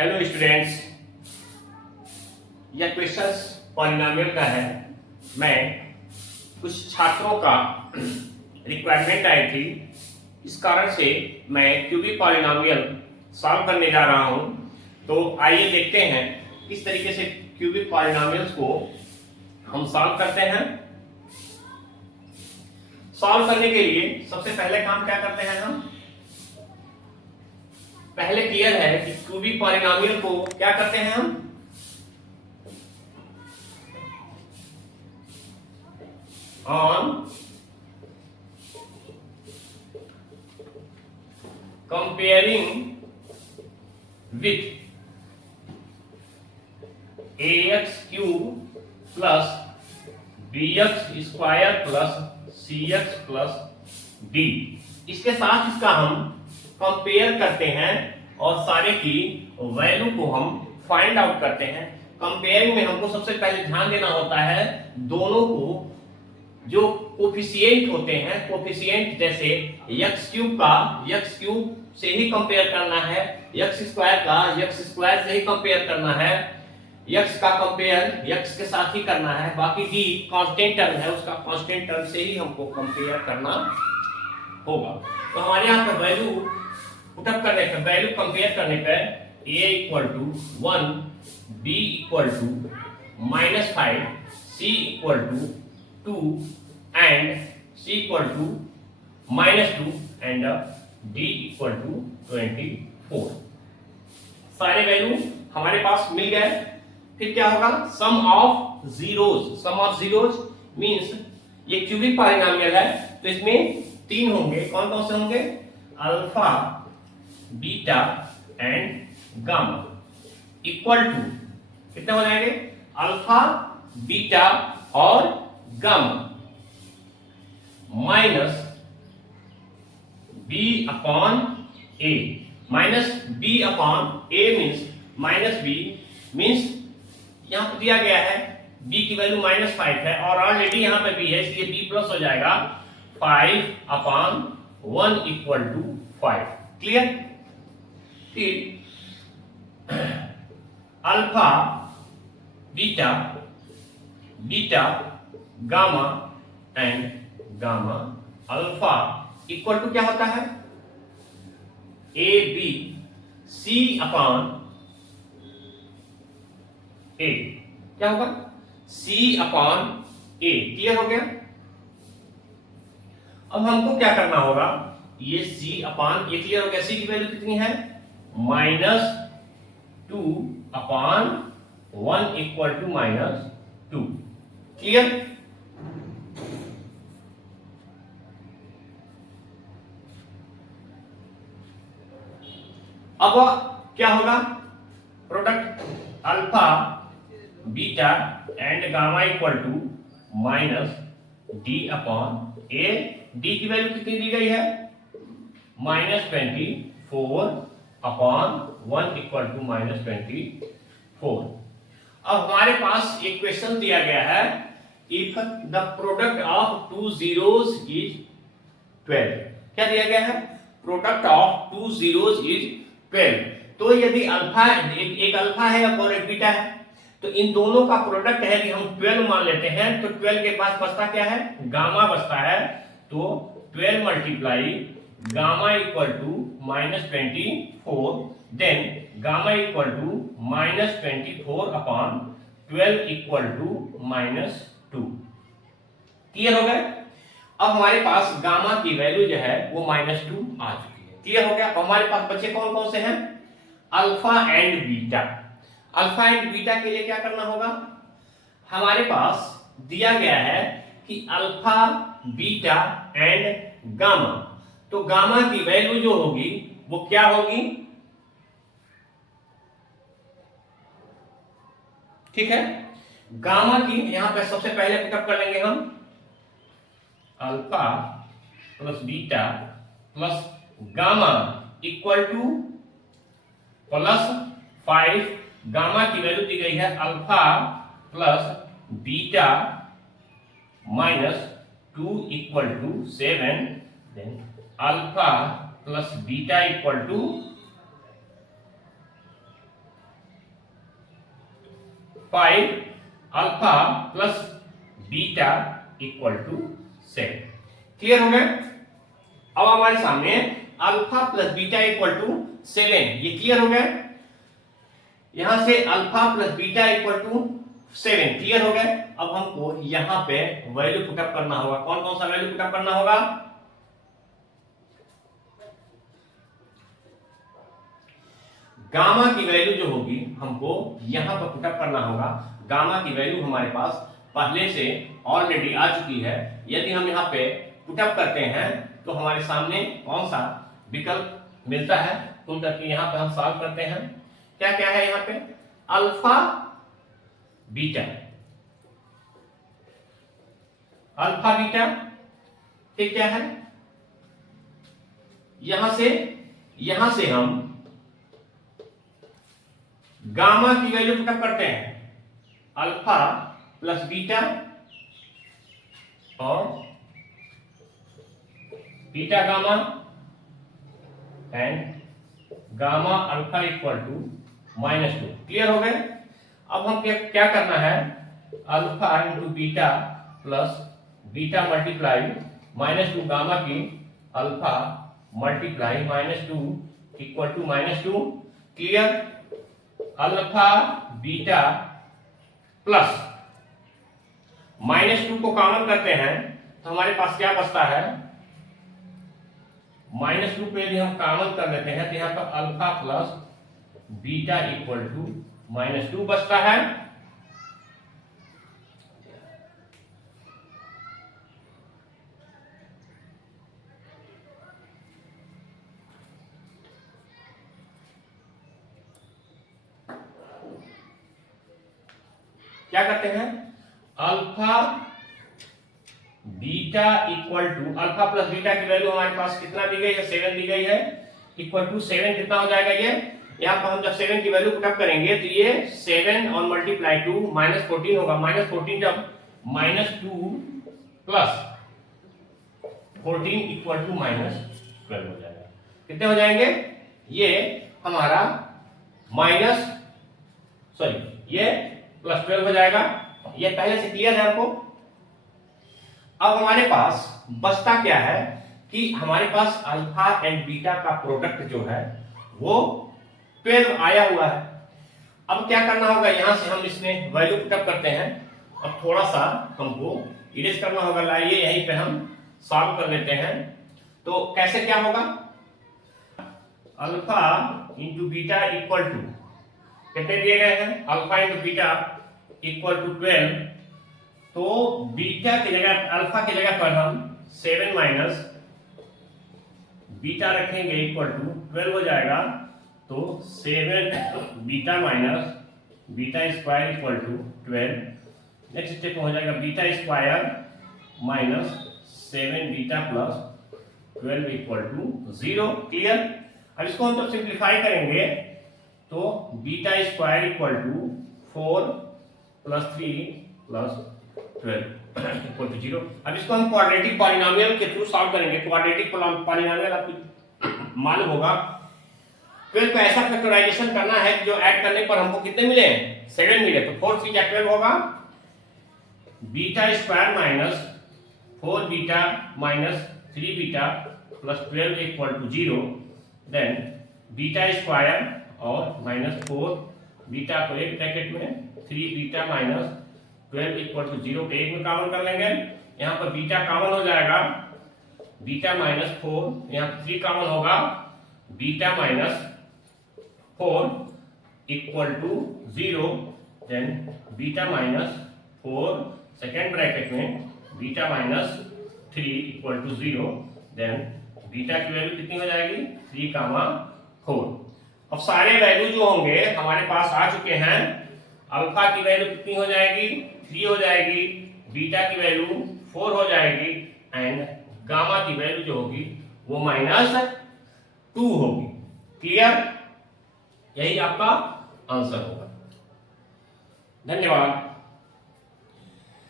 Hello students, यह questions polynomial का है। मैं कुछ छात्रों का रिक्वायरमेंट आई थी, इस कारण से मैं क्यूबिक पॉलिनोमियल सॉल्व करने जा रहा हूं। तो आइए देखते हैं किस तरीके से क्यूबिक पॉलिनोमियल्स को हम सॉल्व करते हैं। सॉल्व करने के लिए सबसे पहले काम क्या करते हैं हम, पहले क्लियर है कि क्यूबिक पॉलिनोमियल को क्या करते हैं हम, on comparing with ax cube plus bx square plus cx plus d, इसके साथ इसका हम कंपेयर करते हैं और सारे की वैल्यू को हम फाइंड आउट करते हैं। कंपेयरिंग में हमको सबसे पहले ध्यान देना होता है दोनों को जो कोफिशिएंट होते हैं, कोफिशिएंट जैसे x क्यूब का x क्यूब से ही कंपेयर करना है, x स्क्वायर का x स्क्वायर से ही कंपेयर करना है, x का कंपेयर x के साथ ही करना है, बाकी d कांस्टेंट टर्म है उसका कांस्टेंट टर्म से ही हमको कंपेयर करना होगा। तो हमारे यहाँ पे वैल्यू पुटअप करने पे, वैल्यू कंपेयर करने पे a equal to 1, b equal to -5, c equal to 2 and c equal to -2 and d equal to 24। सारे वैल्यू हमारे पास मिल गए। फिर क्या होगा, sum of zeros. Sum of zeros means ये क्यूबिक पॉलिनोमियल है तो इसमें 3 होंगे। कौन कौन से होंगे, alpha, beta and gamma equal to कितने हो जाएंगे, अल्फा, बीटा और gamma minus B upon A. Minus B upon A means minus B means यहां पर दिया गया है b की वैल्यू -5 है और ऑलरेडी यहां पे b है, इसलिए b प्लस हो जाएगा 5 अपॉन 1 इक्वल टू 5। क्लियर। फिर alpha, beta, beta, gamma and gamma alpha equal to क्या होता है, ए बी सी अपॉन ए। क्या होगा, सी अपॉन ए। क्लियर हो गया। अब हमको क्या करना होगा, ये सी अपॉन ये क्लियर हो गया। सी की वैल्यू कितनी है, -2 अपॉन 1 इक्वल टू -2। क्लियर। अब क्या होगा, product alpha, beta and gamma equal to -d upon a। d की वैल्यू कितनी दी गई है, -24 अपॉन 1 इक्वल टू -24। अब हमारे पास एक क्वेश्चन दिया गया है, if the product of two zeros is 12। क्या दिया गया है, product of two zeros is 12। तो यदि अल्फा एक अल्फा है और एक बीटा है तो इन दोनों का प्रोडक्ट है कि हम 12 मान लेते हैं, तो 12 के पास बचता क्या है, गामा बचता है। तो 12 multiply gamma equal to -24, then gamma equal to -24 upon 12 equal to -2। Clear हो गया। अब हमारे पास गामा की वैल्यू जो है वो -2 आ चुकी है। क्लियर हो गया। हमारे पास बच्चे कौन कौन से हैं, alpha and beta. Alpha and beta के लिए क्या करना होगा, हमारे पास दिया गया है कि अल्फा, बीटा एंड गामा। तो गामा की वैल्यू जो होगी वो क्या होगी, ठीक है। गामा की यहां पे सबसे पहले पिकअप कर लेंगे हम, alpha plus beta plus gamma equal to +5। Gamma की वैल्यू दी गई है alpha plus beta -2 equal to 7, then alpha plus beta equal to 5 alpha plus beta equal to 7। Clear हो गया? अब हमारे सामने alpha plus beta equal to 7, ये क्लियर हो गया? यहां से alpha plus beta equal to 7 clear हो गया? अब हमको यहां पे वैल्यू पुटअप करना होगा। कौन कौन सा वैल्यू पुटअप करना होगा? गामा की वैल्यू जो होगी हमको यहां पर पुटअप करना होगा। गामा की वैल्यू हमारे पास पहले से ऑलरेडी आ चुकी है। यदि हम यहाँ पे पुटअप करते हैं तो हमारे सामने कौन सा विकल्प मिलता है, तो करके यहाँ पे हम सॉल्व करते हैं। क्या क्या है यहाँ पे? अल्फा बीटा, अल्फा बीटा, फिर क्या है? यहां से हम गामा की वैल्यू पुटअप करते हैं, अल्फा प्लस बीटा और beta gamma and gamma alpha equal to -2। Clear हो गए? अब हम क्या करना है? Alpha into beta plus beta multiply -2 gamma की alpha multiply -2 equal to -2। Clear? Alpha beta plus -2 को कॉमन करते हैं तो हमारे पास क्या बचता है? -2 पे यदि हम कॉमन कर लेते हैं तो यहाँ पर alpha plus beta equal to -2 बचता है। क्या करते हैं? Alpha beta equal to alpha plus beta की वैल्यू हमारे पास कितना दी गई है? 7 दी गई है। इक्वल टू 7 कितना हो जाएगा ये? यहाँ पर हम जब 7 की वैल्यू पुटअप करेंगे तो ये 7 और मल्टीप्लाई टू -14 होगा। -14 जब -2 प्लस 14 इक्वल टू -12 हो जाएगा। कितने हो जाएंगे? ये हमारा ये +12 हो जाएगा। ये पहले से क्लियर है आपको? अब हमारे पास बचता क्या है कि हमारे पास अल्फा एंड बीटा का प्रोडक्ट जो है वो 12 आया हुआ है। अब क्या करना होगा? यहां से हम इसमें वैल्यू पुटअप करते हैं। अब थोड़ा सा हमको इरेज करना होगा। लाइए यहीं पे हम सॉल्व कर लेते हैं। तो कैसे क्या होगा? Alpha into beta equal to कितने दिए गए हैं? Alpha into beta equal to 12। तो बीटा की जगह अल्फा की जगह पर हम 7 माइनस बीटा रखेंगे इक्वल टू 12 हो जाएगा। तो 7 beta minus beta square equal to 12। Next step हो जाएगा beta square minus 7 beta plus 12 equal to 0। Clear? अब इसको हम जब सिंप्लीफाई करेंगे तो beta square equal to 4 plus 3 plus 12 equal to 0। अब इसको हम क्वाड्रेटिक पॉलिनोमियल के थ्रू सॉल्व करेंगे। क्वाड्रेटिक पॉलिनोमियल आपको मालूम होगा। 12 को ऐसा फैक्टराइजेशन करना है कि जो ऐड करने पर हमको कितने मिले? 7 मिले। तो 4 3 12 होगा। Beta square minus 4 beta minus 3 beta plus 12 equal to 0। Then beta square और -4 बीटा को एक ब्रैकेट में 3 बीटा माइनस 12 इक्वल टू 0 के एक में कॉमन कर लेंगे। यहाँ पर बीटा कॉमन हो जाएगा। बीटा -4 यहाँ 3 कॉमन होगा। Beta -4 equal to 0। Then beta -4 second bracket में beta -3 equal to 0। Then beta की वैल्यू कितनी हो जाएगी? 3, 4। अब सारे वैल्यू जो होंगे हमारे पास आ चुके हैं। अल्फा की वैल्यू कितनी हो जाएगी? 3 हो जाएगी। बीटा की वैल्यू 4 हो जाएगी एंड गामा की वैल्यू जो होगी वो -2 होगी। क्लियर? यही आपका आंसर होगा। धन्यवाद।